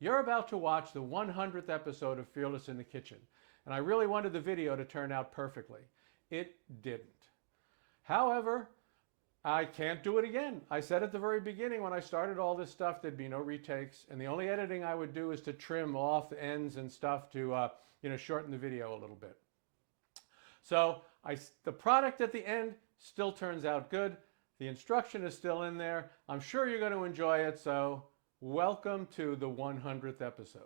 You're about to watch the 100th episode of Fearless in the Kitchen, and I really wanted the video to turn out perfectly. It didn't. However, I can't do it again. I said at the very beginning when I started all this stuff there'd be no retakes, and the only editing I would do is to trim off the ends and stuff to shorten the video a little bit. So the product at the end still turns out good. The instruction is still in there. I'm sure you're going to enjoy it, so welcome to the 100th episode.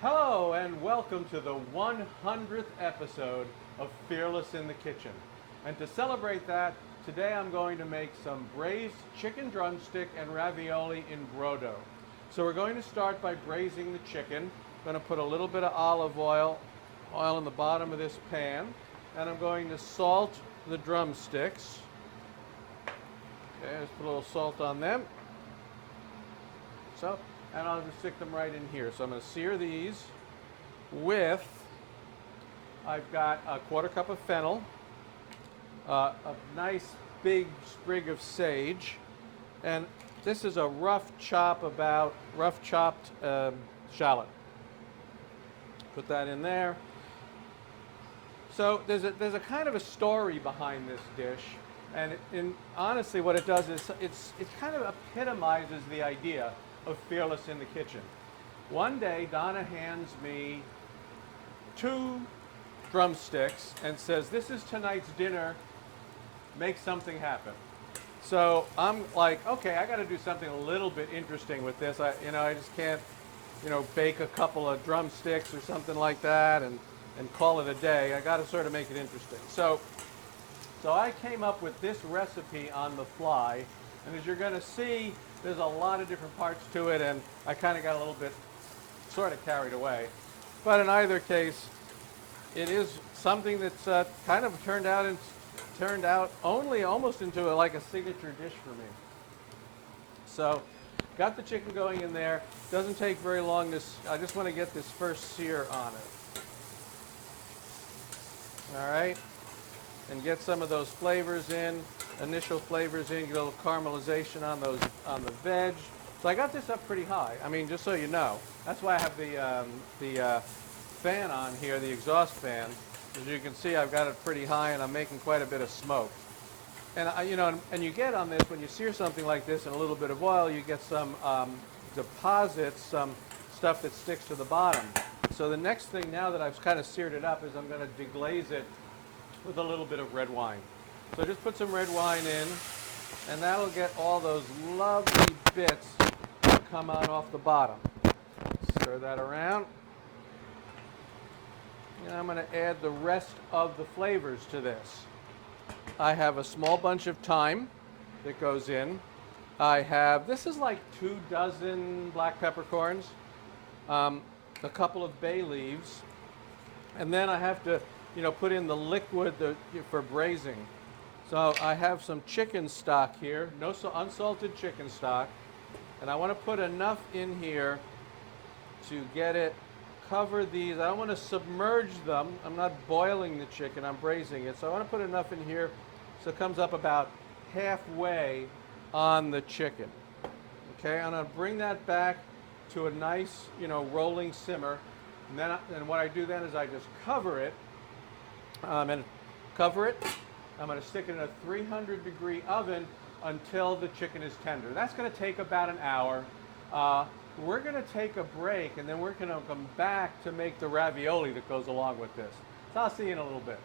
Hello and welcome to the 100th episode of Fearless in the Kitchen. And to celebrate that, today I'm going to make some braised chicken drumstick and ravioli in Brodo. So we're going to start by braising the chicken. I'm going to put a little bit of olive oil in the bottom of this pan, and I'm going to salt the drumsticks. Okay, let's put a little salt on them. So, and I'll just stick them right in here. So I'm going to sear these with, I've got a 1/4 cup of fennel, a nice big sprig of sage, and this is a rough chopped shallot. Put that in there. So there's a kind of a story behind this dish, and honestly what it does is it kind of epitomizes the idea of Fearless in the Kitchen. One day Donna hands me 2 drumsticks and says, "This is tonight's dinner, make something happen." So I'm like, okay, I got to do something a little bit interesting with this. I just can't, bake a couple of drumsticks or something like that and call it a day. I got to sort of make it interesting. So I came up with this recipe on the fly, and as you're going to see, there's a lot of different parts to it, and I kind of got a little bit sort of carried away. But in either case, it is something that's kind of turned out only almost into like a signature dish for me. So got the chicken going in there. Doesn't take very long. I just want to get this first sear on it. All right, and get some of those flavors in, initial flavors in, get a little caramelization on the veg. So I got this up pretty high. I mean, just so you know, that's why I have the fan on here, the exhaust fan. As you can see, I've got it pretty high, and I'm making quite a bit of smoke. And and you get on this when you sear something like this in a little bit of oil, you get some deposits, some stuff that sticks to the bottom. So the next thing, now that I've kind of seared it up, is I'm going to deglaze it with a little bit of red wine. So just put some red wine in, and that'll get all those lovely bits to come out off the bottom. Stir that around. And I'm going to add the rest of the flavors to this. I have a small bunch of thyme that goes in. This is like 2 dozen black peppercorns, a couple of bay leaves, and then I have to, put in the liquid for braising. So I have some chicken stock here, unsalted chicken stock, and I want to put enough in here to get it, cover these. I don't want to submerge them. I'm not boiling the chicken, I'm braising it. So I want to put enough in here so it comes up about halfway on the chicken. Okay, I'm going to bring that back to a nice, rolling simmer. And then what I do then is I just cover it, I'm going to stick it in a 300-degree oven until the chicken is tender. That's going to take about an hour. We're going to take a break, and then we're going to come back to make the ravioli that goes along with this. So I'll see you in a little bit.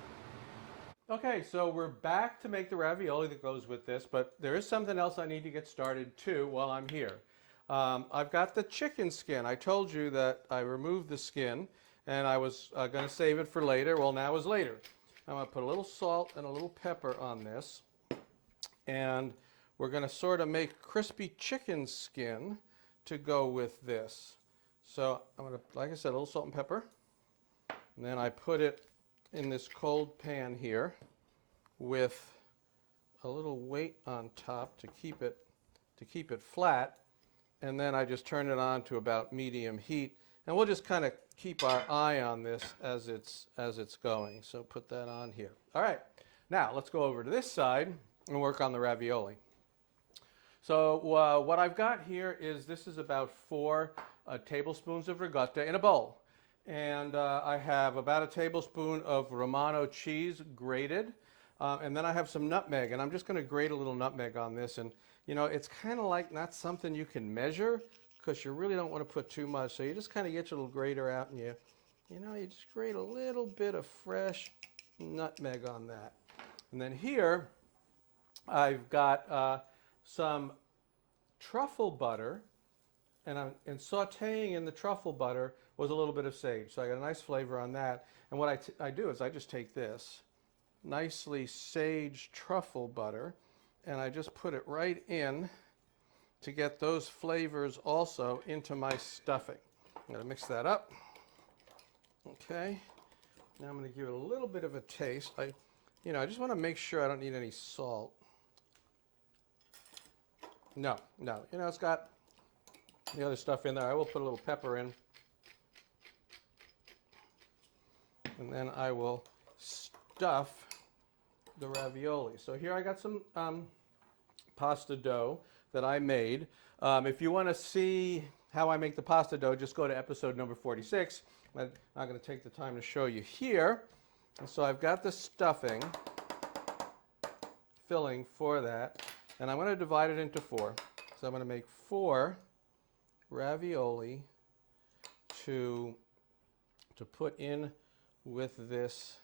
Okay, so we're back to make the ravioli that goes with this, but there is something else I need to get started too while I'm here. I've got the chicken skin. I told you that I removed the skin, and I was going to save it for later. Well, now is later. I'm going to put a little salt and a little pepper on this, and we're going to sort of make crispy chicken skin to go with this. So I'm going to, like I said, a little salt and pepper, and then I put it in this cold pan here with a little weight on top to keep it flat, and then I just turn it on to about medium heat, and we'll just kind of keep our eye on this as it's going. So put that on here. All right, now let's go over to this side and work on the ravioli. So what I've got here is, this is about 4 tablespoons of ricotta in a bowl. And I have about a tablespoon of Romano cheese grated. And then I have some nutmeg, and I'm just going to grate a little nutmeg on this. And you know, it's kind of like not something you can measure, because you really don't want to put too much. So you just kind of get your little grater out, and you just grate a little bit of fresh nutmeg on that. And then here I've got some truffle butter, and sauteing in the truffle butter was a little bit of sage. So I got a nice flavor on that. And what I do is I just take this nicely sage truffle butter, and I just put it right in to get those flavors also into my stuffing. I'm going to mix that up. Okay. Now I'm going to give it a little bit of a taste. I just want to make sure I don't need any salt. No. It's got the other stuff in there. I will put a little pepper in. And then I will stuff the ravioli. So here I got some pasta dough that I made. If you want to see how I make the pasta dough, just go to episode number 46. I'm not going to take the time to show you here. And so I've got the stuffing, filling for that, and I'm going to divide it into 4. So I'm going to make 4 ravioli to put in with this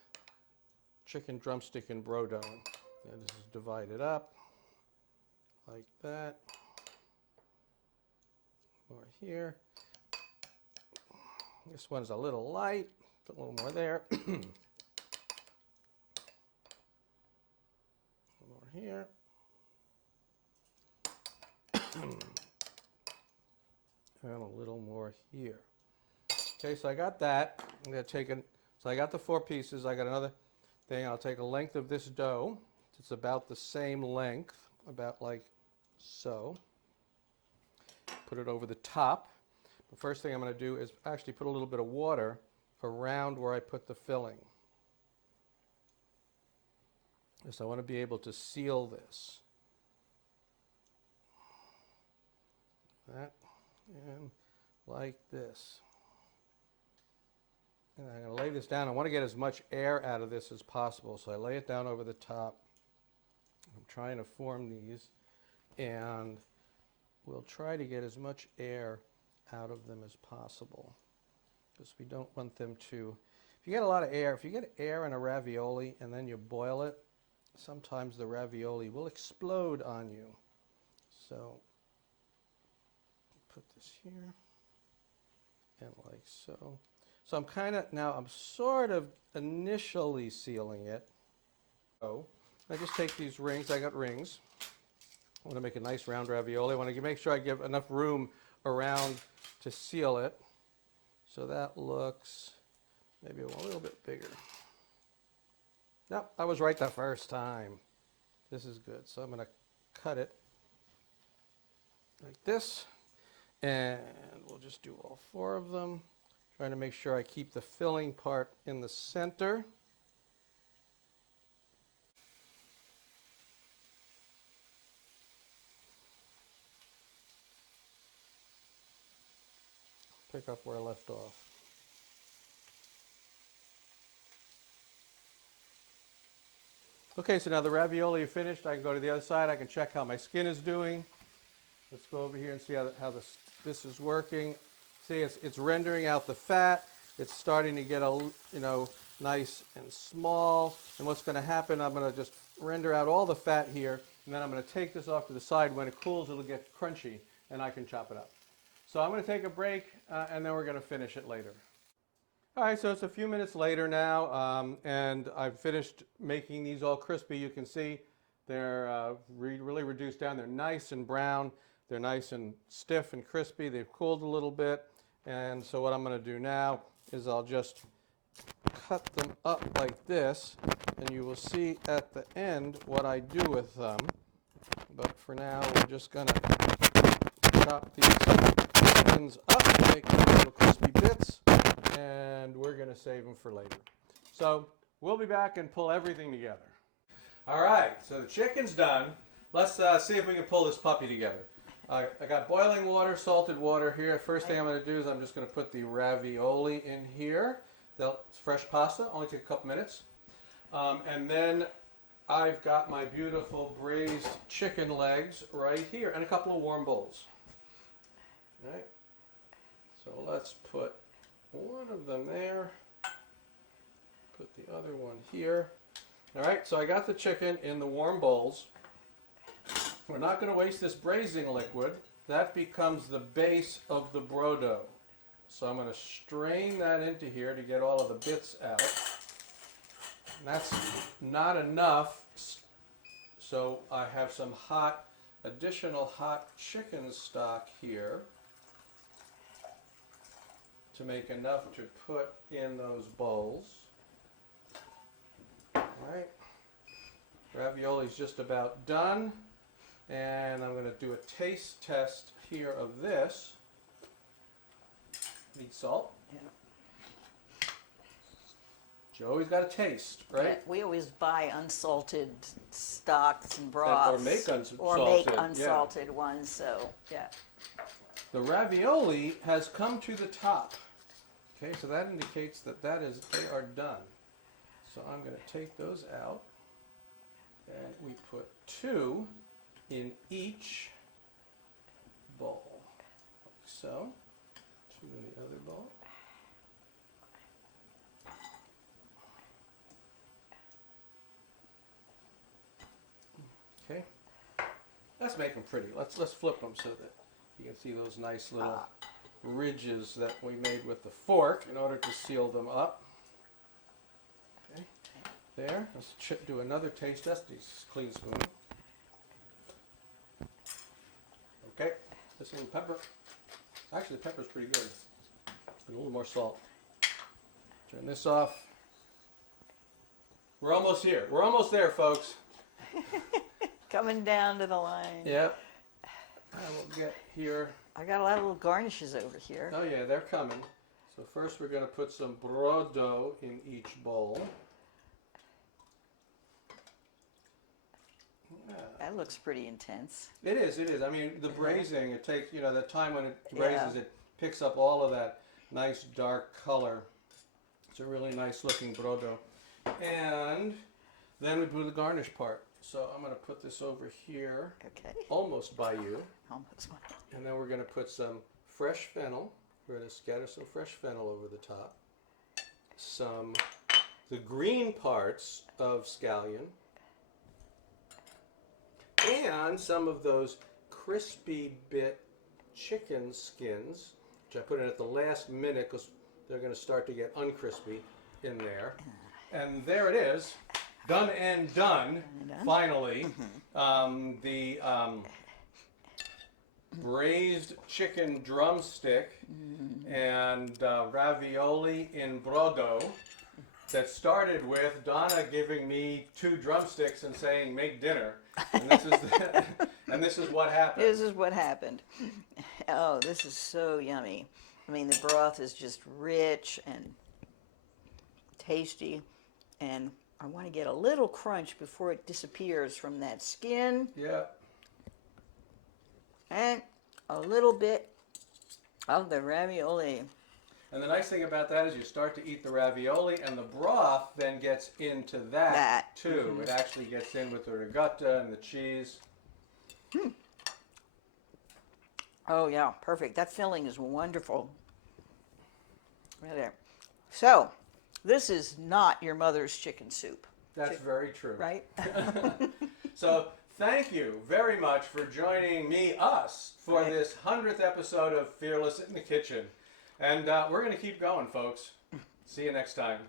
chicken drumstick and Brodo. And this is divided up like that. More here. This one's a little light. Put a little more there. More here. And a little more here. Okay, so I got that. I'm going to take it. So I got the 4 pieces. I got another thing. I'll take a length of this dough. It's about the same length, about like so. Put it over the top. The first thing I'm going to do is actually put a little bit of water around where I put the filling. So I want to be able to seal this. That, and like this. And I'm going to lay this down. I want to get as much air out of this as possible, so I lay it down over the top. I'm trying to form these, and we'll try to get as much air out of them as possible, because we don't want them to, if you get a lot of air, if you get air in a ravioli and then you boil it, sometimes the ravioli will explode on you. So put this here, and like so. So I'm sort of initially sealing it. So I just take these rings, I got rings. I want to make a nice round ravioli. I want to make sure I give enough room around to seal it. So that looks maybe a little bit bigger. Nope, I was right the first time. This is good. So I'm going to cut it like this. And we'll just do all 4 of them. Trying to make sure I keep the filling part in the center. Pick up where I left off. Okay, so now the ravioli are finished. I can go to the other side. I can check how my skin is doing. Let's go over here and see how this is working. See, it's rendering out the fat. It's starting to get nice and small. And what's going to happen, I'm going to just render out all the fat here, and then I'm going to take this off to the side. When it cools, it'll get crunchy, and I can chop it up. So I'm going to take a break, and then we're going to finish it later. All right, so it's a few minutes later now, and I've finished making these all crispy. You can see they're really reduced down. They're nice and brown. They're nice and stiff and crispy. They've cooled a little bit. And so what I'm going to do now is I'll just cut them up like this, and you will see at the end what I do with them. But for now, we're just going to chop these ends up, make them little crispy bits, and we're going to save them for later. So we'll be back and pull everything together. All right, so the chicken's done. let's see if we can pull this puppy together. I got boiling water, salted water here. First thing I'm going to do is I'm just going to put the ravioli in here. It's fresh pasta, only take a couple minutes. And then I've got my beautiful braised chicken legs right here and a couple of warm bowls. All right. So let's put one of them there. Put the other one here. All right, so I got the chicken in the warm bowls. We're not going to waste this braising liquid. That becomes the base of the brodo. So I'm going to strain that into here to get all of the bits out. And that's not enough, so I have some additional hot chicken stock here to make enough to put in those bowls. All right, ravioli's just about done. And I'm going to do a taste test here of this. Need salt? Yeah. Joey's got a taste, right? Yeah, we always buy unsalted stocks and broths. Or make unsalted. Or make unsalted ones, so yeah. The ravioli has come to the top. Okay, so that indicates that they are done. So I'm going to take those out. And we put 2 in each bowl, like so. 2 in the other bowl. Okay, let's make them pretty. Let's flip them so that you can see those nice little ridges that we made with the fork in order to seal them up. Okay, there. Let's do another taste test. Use a clean spoon. Okay, this little pepper. Actually, the pepper's pretty good. A little more salt. Turn this off. We're almost here. We're almost there, folks. Coming down to the line. Yep. I will get here. I got a lot of little garnishes over here. Oh yeah, they're coming. So first we're going to put some brodo in each bowl. That looks pretty intense. It is, it is. I mean, the braising, it takes, the time when it braises, it picks up all of that nice dark color. It's a really nice looking brodo. And then we do the garnish part. So I'm going to put this over here, almost by you. Almost. And then we're going to put some fresh fennel. We're going to scatter some fresh fennel over the top. The green parts of scallion. And some of those crispy bit chicken skins, which I put in at the last minute because they're going to start to get uncrispy in there. And there it is, done and done, finally. The braised chicken drumstick and ravioli in brodo that started with Donna giving me 2 drumsticks and saying, make dinner. And this is what happened. This is what happened. Oh, this is so yummy. I mean, the broth is just rich and tasty. And I want to get a little crunch before it disappears from that skin. Yeah. And a little bit of the ravioli. And the nice thing about that is you start to eat the ravioli and the broth then gets into that too. It actually gets in with the ricotta and the cheese. Oh yeah, perfect. That filling is wonderful. Right there. So, this is not your mother's chicken soup. That's very true. Right? So, thank you very much for joining us, for this 100th episode of Fearless in the Kitchen. And we're going to keep going, folks. See you next time.